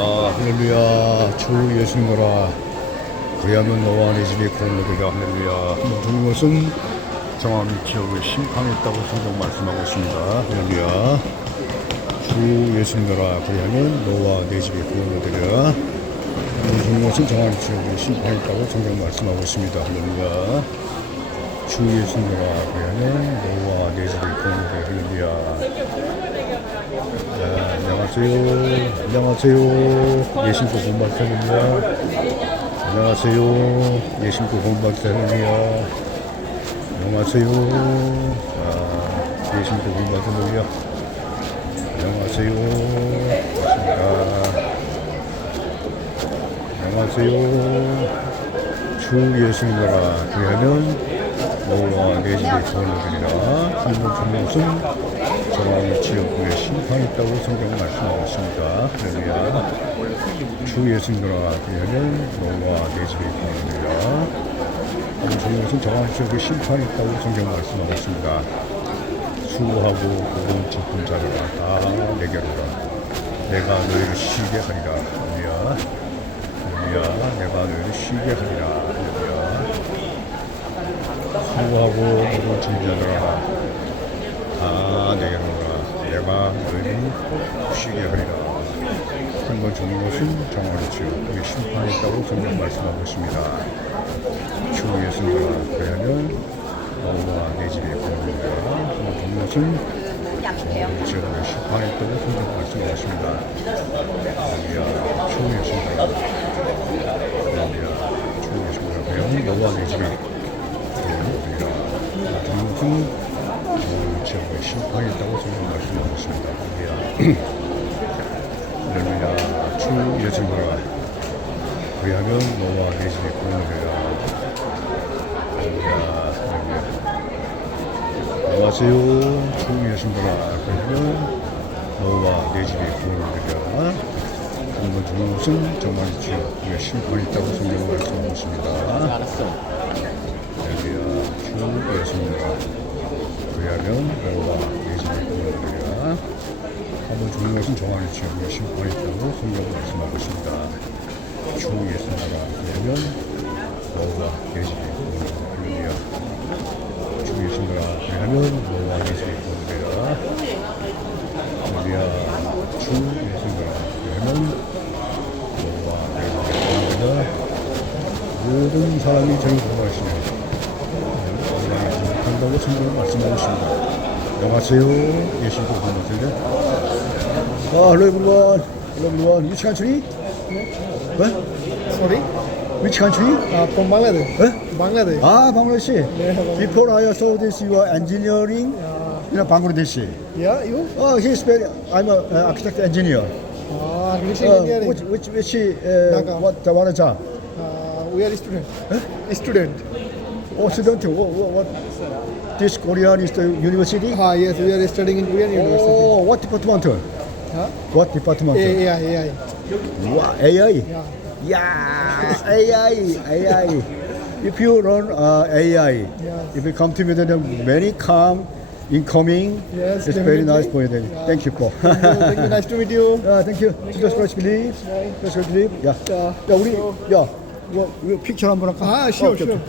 아, 할렐루야. 주 예수님으로 구하면 너와 내 집이 공로되가 할렐루야. 모든 것은 정함이 기업을 심판했다고 성경 말씀하고 있습니다. 할렐루야. 주 예수님으로 구하면 너와 내 집이 공로되가 모든 것은 정함이 기업을 심판했다고 성경 말씀하고 있습니다. 할렐루야. 주 예수님으로 구하면 너와 내 집이 공로되가 할렐루야. 네, 안녕하세요. 안녕하세요. 예신고 본박사입니다. 안녕하세요. 예신고 본박사입니다. 안녕하세요. 아, 예신고 본박사입니다. 안녕하세요. 반갑습니다. 안녕하세요. 주 예수님으로 구하면 너와 내 집에 돈을 드리라. 한번 주무슨 저는 지역구에 심판이 있다고 성경 말씀하고 있습니다. 할렐루야. 주 예수님으로 구하면 너와 내 집에 돈을 드리라. 한번 주무슨 저한 지역에 심판이 있다고 성경 말씀하고 있습니다. 수고하고 고운 직분 자르라 다 내게로 라. 내가 너희를 쉬게 하리라. 할렐루야. 할렐루야. 내가 너희를 쉬게 하리라. 할렐루야. 수고하고 모든 짐자들아 다 내게로 오라 내가 너희를 쉬게 하리라 한번 주는 것은 정화리지요. 그게 심판이 있다고 성경 말씀하고 있습니다. 주 예수님과 그러면 너와 내 집에 공부가 주는 것은 그게 심판이 있다고 성경 말씀하고 있습니다. 할렐루야 주 예수님과 할렐루야 주 예수님과 그러면 너와 내 집에 중국은 지역의 심판이 있다고 저는 말씀하고 있습니다. 할렐루야. 주 예수님으로 그리하면 너와 내 집에 구원을 할렐루야. 할렐루야. 안녕하세요. 주 예수님으로 그리하면 너와 내 집에 구원을 하리라. 그런 중국은 정말 지역의 심판이 있다고 성경 말씀하고 있습니다. 할렐루야 주 예수님과 너와 예수님의 구원을 한번 주는 것은 정하는 지역의 심판이 있다고 성경 말씀하고 있습니다. 주 예수님과 그리하면 너와 예수님의 구원을 할렐루야 주 예수님과 그리하면 너와 예수님의 구원을 할렐루야 주 예수님과 그리하면 너와 예수님의 구원을 모든 사람이 저를 구원하시네 한다고 성경 말씀하고 있습니다. 안녕하세요. 예수님 반갑습니다. 아, hello everyone. Hello everyone. Which country? What? Sorry? Which country? Uh, from Bangladesh. What? Bangladesh. Ah, Bangladesh. Bangladesh. Before I saw this, you are engineering in Bangladesh. Yeah, you? Oh, he's very. I'm a uh, architect engineer. Uh, English Uh, engineering. which which which uh, Dhaka. what the what job? Uh, we are student. Student. Oh, student. What, what, what? This Korean is the university. Ah, yes, we are studying in Korean University. Oh, what department? Huh? What department? AI, AI. Wow, AI. Yeah. Yeah, AI, AI. If you learn uh, AI, Yes. if you come to me, then many come incoming. Yes, it's very definitely. nice for you. Then. Yeah. Thank you, Paul. Thank you, thank you. Nice to meet you. 야, thank you. Jesus Christ believe. Bye. Jesus Christ believe. 야, 자, 야 우리 야 이거, 이거 픽처 한번 할까? 아, sure, 오케이, 오케이. sure.